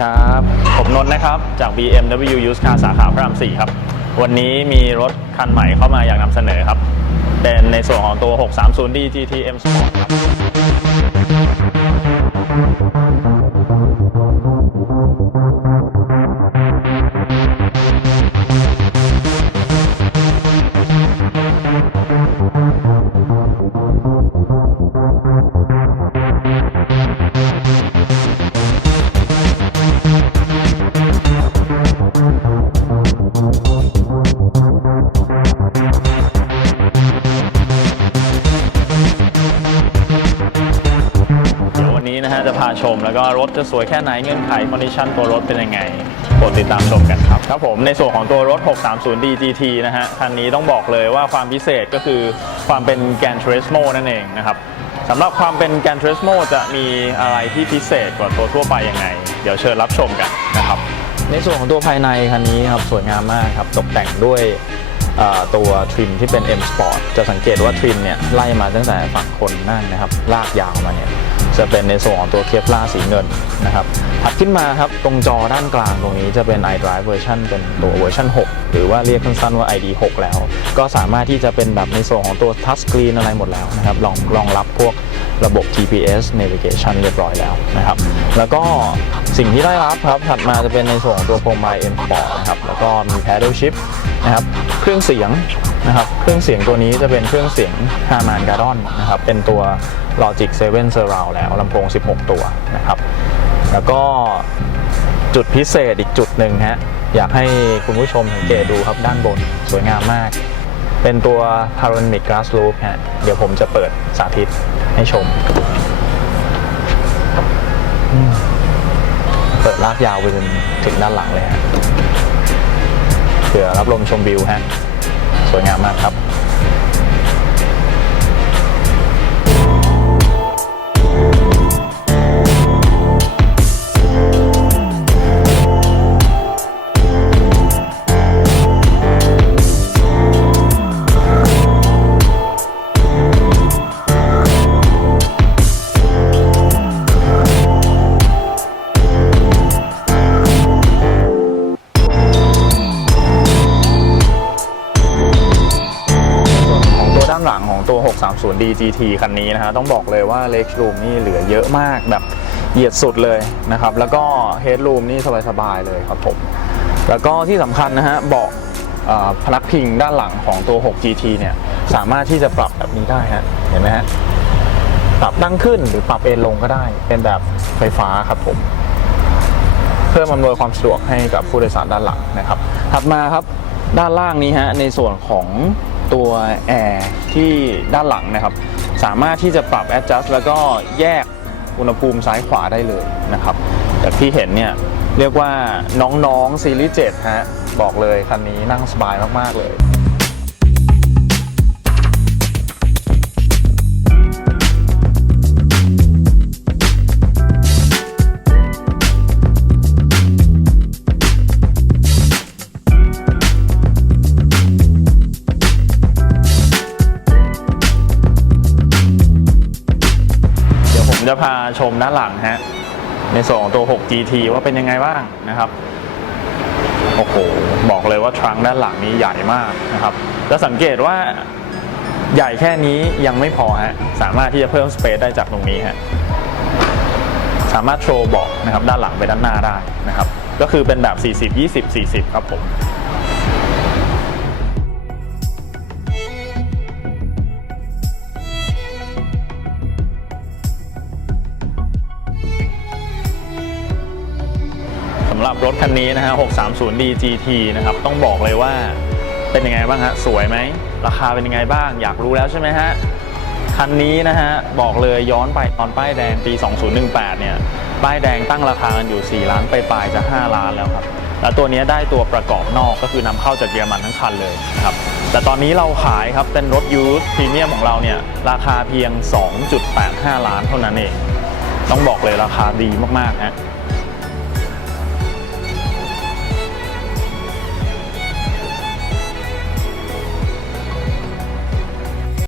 ครับ ผมนนท์นะครับ จาก BMW Used Car สาขาพระราม4ครับ วันนี้มีรถคันใหม่เข้ามาอยากนำเสนอครับ เป็นในส่วนของตัว 630D GT M Sport ครับ นะฮะจะพาชม แล้วก็รถจะสวยแค่ไหนเงื่อนไขคอนดิชันตัวรถเป็นยังไงโปรดติดตามชมกันครับครับผมในส่วนของตัวรถ 630D GT นะฮะคันนี้ต้องบอกเลยว่าความพิเศษก็คือความเป็น Gran Turismo นั่นเองนะครับสำหรับความเป็น Gran Turismo จะมีอะไรที่พิเศษกว่าตัวทั่วไปยังไง เดี๋ยวเชิญรับชมกันนะครับในส่วนของตัวภายในคันนี้ครับสวยงามมากครับตกแต่งด้วยตัวทริมที่เป็น M Sport จะสังเกตว่าทริมเนี่ยไล่มาตั้งแต่ฝั่งคนนั่งนะครับ ลากยาวมาเนี่ย จะเป็นในส่วนของตัวเคปลาสีเงินนะครับถัดขึ้นมาครับตรงจอด้านกลางตรงนี้จะเป็น iDrive เวอร์ชันเป็นตัวเวอร์ชัน6 หรือว่าเรียกสั้นๆว่า ID 6 แล้ว ก็สามารถที่จะเป็นแบบในส่วนของตัว Touch Screen อะไรหมดแล้วนะครับรองรองรับพวกระบบ GPS Navigation เรียบร้อยแล้วนะครับ แล้วก็สิ่งที่ได้รับครับ ถัดมาจะเป็นในส่วนของตัวโปรไม M Sport นะครับ แล้วก็มี Paddle Shift นะครับ เครื่องเสียง นะครับเครื่องเสียงตัวนี้จะเป็นเครื่องเสียง Harman Kardon นะครับเป็นตัว Logic 7 Surround แล้วลำโพง 16 ตัวนะครับแล้วก็จุดพิเศษอีกจุดหนึ่งฮะอยากให้คุณผู้ชมสังเกตดูครับด้านบนสวยงามมาก เป็นตัว Panoramic Glass Roof ฮะเดี๋ยวผมจะเปิดสาธิตให้ชมอืมเปิดลากยาวไปจนถึงด้านหลังเลยฮะเผื่อรับลมชมวิวฮะ สวยงามมากครับ หลังของตัว 630D GT คันนี้นะฮะต้องบอกเลยว่า Leg Room นี่เหลือเยอะมากแบบเหยียดสุดเลยนะครับ แล้วก็ Head Room นี่สบายๆเลยครับผม แล้วก็ที่สำคัญนะฮะเบาะพนักพิงด้านหลังของตัว 6 GT เนี่ยสามารถที่จะปรับแบบนี้ได้ฮะเห็นไหมฮะปรับตั้งขึ้นหรือปรับเอนลงก็ได้ เป็นแบบไฟฟ้าครับผม เพื่ออำนวยความสะดวกให้กับผู้โดยสารด้านหลังนะครับ ถัดมาครับด้านล่างนี้ฮะในส่วนของ ตัวแอร์ที่ด้านหลังนะครับ สามารถที่จะปรับ adjust แล้วก็แยกอุณหภูมิซ้ายขวาได้เลยนะครับแต่ที่เห็นเนี่ยเรียกว่าน้องๆซีรีส์7ฮะบอกเลยคันนี้นั่งสบายมากๆเลย พาชมด้านหลังฮะในส่วนของตัว 6 GT ว่าเป็นยังไงบ้างนะครับโอ้โหบอกเลยว่าทรังด้านหลังนี้ใหญ่มากนะครับจะสังเกตว่าใหญ่แค่นี้ยังไม่พอฮะสามารถที่จะเพิ่มสเปซได้จากตรงนี้ฮะสามารถโชว์เบาะนะครับด้านหลังไปด้านหน้าได้นะครับก็คือเป็นแบบ 40 20 40 ครับผมำหรับรถคันนี้นะฮะ 630D GT นะครับ ต้องบอกเลยว่าเป็นยังไงบ้างฮะ สวยไหม ราคาเป็นยังไงบ้าง อยากรู้แล้วใช่ไหมฮะ คันนี้นะฮะ บอกเลยย้อนไปตอนป้ายแดงปี 2018 เนี่ย ป้ายแดงตั้งราคากันอยู่ 4 ล้านไปปลายจะ 5 ล้านแล้วครับ แล้วตัวนี้ได้ตัวประกอบนอกก็คือนำเข้าจากเยอรมันทั้งคันเลยนะครับ แต่ตอนนี้เราขายครับเป็นรถยูสพรีเมียมของเราเนี่ยราคาเพียง 2.85 ล้านเท่านั้นเอง ต้องบอกเลยราคาดีมากๆฮะ